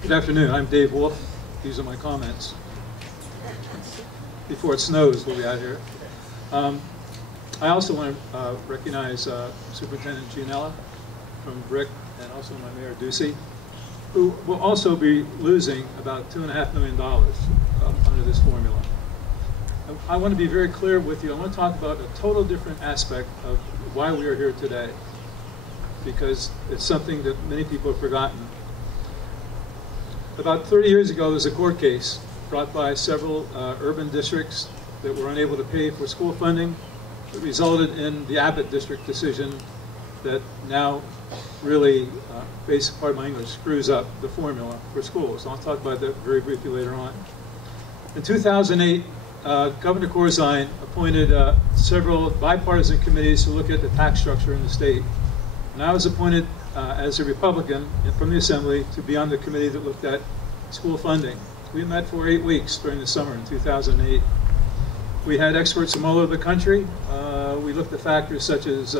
Good afternoon. I'm Dave Wolfe. These are my comments. Before it snows, we'll be out here. I also want to recognize Superintendent Gianella from BRIC and also my Mayor Ducey, who will also be losing about $2.5 million under this formula. I want to be very clear with you. I want to talk about a total different aspect of why we are here today, because it's something that many people have forgotten. About 30 years ago, there was a court case brought by several urban districts that were unable to pay for school funding. It resulted in the Abbott district decision that now really, pardon my English, screws up the formula for schools. I'll talk about that very briefly later on. In 2008, Governor Corzine appointed several bipartisan committees to look at the tax structure in the state. And I was appointed as a Republican from the Assembly to be on the committee that looked at school funding. We met for 8 weeks during the summer in 2008. We had experts from all over the country. We looked at factors such as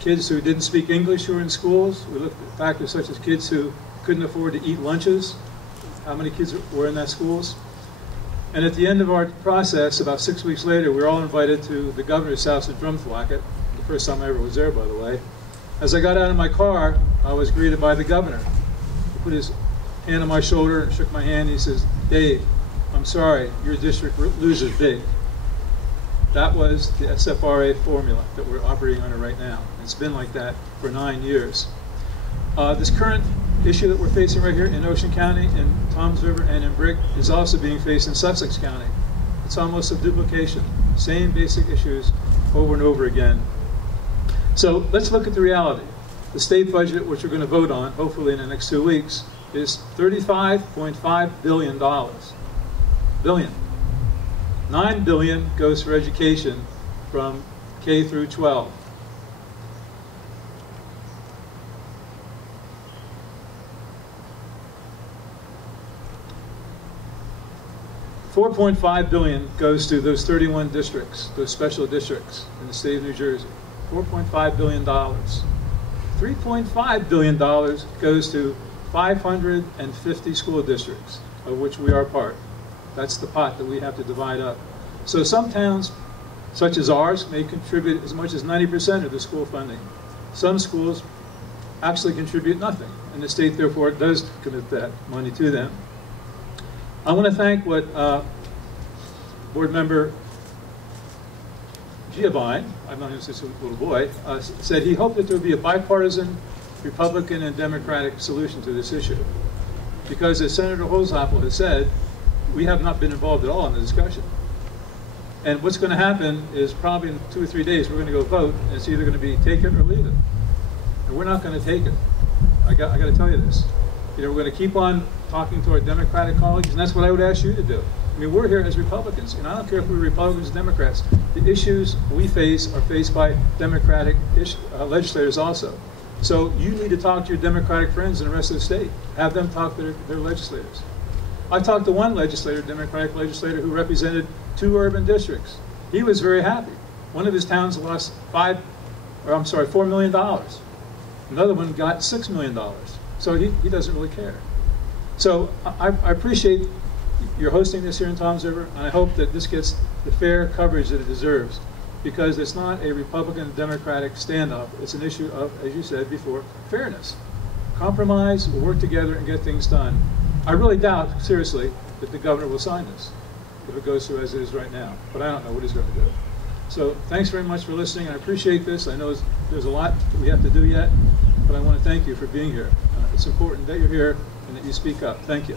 kids who didn't speak English who were in schools. We looked at factors such as kids who couldn't afford to eat lunches, how many kids were in that schools. And at the end of our process, about 6 weeks later, we were all invited to the governor's house in Drumthwacket, the first time I ever was there, by the way. As I got out of my car, I was greeted by the governor. He put his hand on my shoulder and shook my hand. He says, "Dave, I'm sorry, your district loses big." That was the SFRA formula that we're operating under right now. It's been like that for 9 years. This current issue that we're facing right here in Ocean County, in Toms River, and in BRIC is also being faced in Sussex County. It's almost a duplication. Same basic issues over and over again. So let's look at the reality. The state budget, which we're going to vote on, hopefully in the next 2 weeks, is $35.5 billion. Billion. $9 billion goes for education from K through 12. $4.5 billion goes to those 31 districts, those special districts in the state of New Jersey. $4.5 billion. $3.5 billion goes to 550 school districts, of which we are part. That's the pot that we have to divide up. So some towns, such as ours, may contribute as much as 90% of the school funding. Some schools actually contribute nothing, and the state, therefore, does commit that money to them. I want to thank what Board Member Giovanni, I've known him since a little boy, said he hoped that there would be a bipartisan Republican and Democratic solution to this issue. Because as Senator Holzapfel has said, we have not been involved at all in the discussion. And what's going to happen is probably in 2 or 3 days we're going to go vote, and it's either going to be take it or leave it. And we're not going to take it. I got to tell you this. You know, we're going to keep on talking to our Democratic colleagues, and that's what I would ask you to do. I mean, we're here as Republicans, and I don't care if we're Republicans or Democrats. The issues we face are faced by Democratic legislators also. So you need to talk to your Democratic friends in the rest of the state. Have them talk to their legislators. I talked to one legislator, Democratic legislator, who represented 2 urban districts. He was very happy. One of his towns lost $4 million. Another one got $6 million. So he doesn't really care. So I appreciate your hosting this here in Toms River, and I hope that this gets the fair coverage that it deserves, because it's not a Republican-Democratic standoff. It's an issue of, as you said before, fairness. Compromise, we'll work together and get things done. I really doubt, seriously, that the governor will sign this if it goes through as it is right now, but I don't know what he's going to do. So thanks very much for listening. I appreciate this. I know there's a lot that we have to do yet, but I want to thank you for being here. It's important that you're here and that you speak up. Thank you.